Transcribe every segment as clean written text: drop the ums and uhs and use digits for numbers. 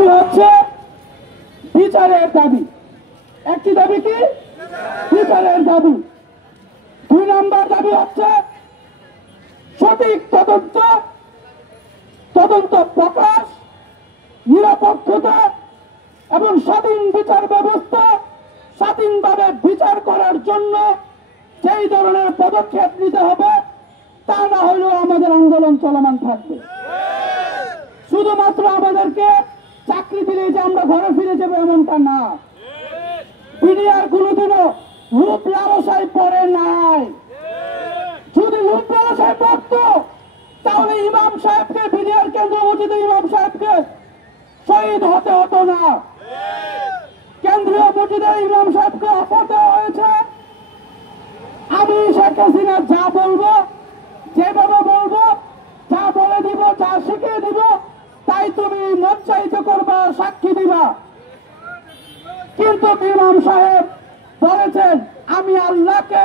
দাবি হচ্ছে বিচারের দাবি। একটি দাবি কি? বিচারের দাবি। 2 নম্বর দাবি হচ্ছে সঠিক তদন্ত প্রকাশ, নিরপেক্ষতা এবং স্বাধীন বিচার ব্যবস্থা স্বাধীনভাবে বিচার করার জন্য যেই ধরনের পদক্ষেপ নিতে হবে, তা না হলেও আমাদের আন্দোলন চলমান থাকবে। শুধুমাত্র আমাদেরকে চাকরি দিলে যে আমরা ঘরে ফিরে যাবো এমনটা না। বিডিআর কোনোদিনও রূপ লালসায় পড়ে নাই। যদি রূপ লালসায় পড়তো তাহলে ইমাম সাহেবকে, বিডিআর কেন্দ্র মসজিদে ইমাম সাহেবকে শহীদ হতে হতো না। কেন্দ্রীয় মসজিদে ইমাম সাহেবকে অফার দেওয়া হয়েছে, আমি শেখ হাসিনা যা বলবো, যেভাবে বলবো, যা বলে দিব, যা শিখিয়ে দিব, তাই তুমি মঞ্চায়িত করবা, সাক্ষী দিবা। কিন্তু ইমাম সাহেব বলেছেন, আমি আল্লাহকে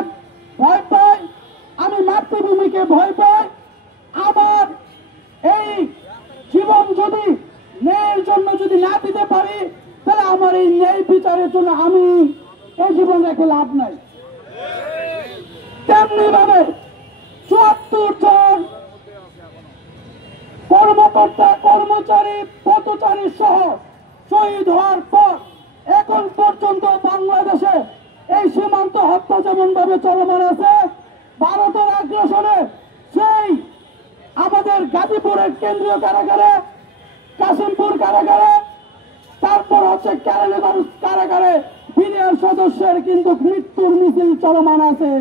ভয় পাই, আমি মাতৃভূমিকে ভয় পাই, আমার এই জীবন যদি ন্যায়ের জন্য যদি না দিতে পারি, তাহলে আমার এই ন্যায় বিচারের জন্য আমি এই জীবন রেখে লাভ নাই। তেমনি ভাবে ৭৪ জন কর্মকর্তা, কর্মচারী, পথচারী সহ শহীদ হওয়ার পর এখন পর্যন্ত বাংলাদেশে এই সীমান্ত হত্যা যেমন ভাবে চলমান আছে, ভারতের আগ্রাসনে সেই আমাদের গাজীপুরের কেন্দ্রীয় কারাগারে, কাশিমপুর কারাগারে, তারপর হচ্ছে কারাগারে বিডিআর সদস্যের কিন্তু মৃত্যুর মিছিল চলমান আছে।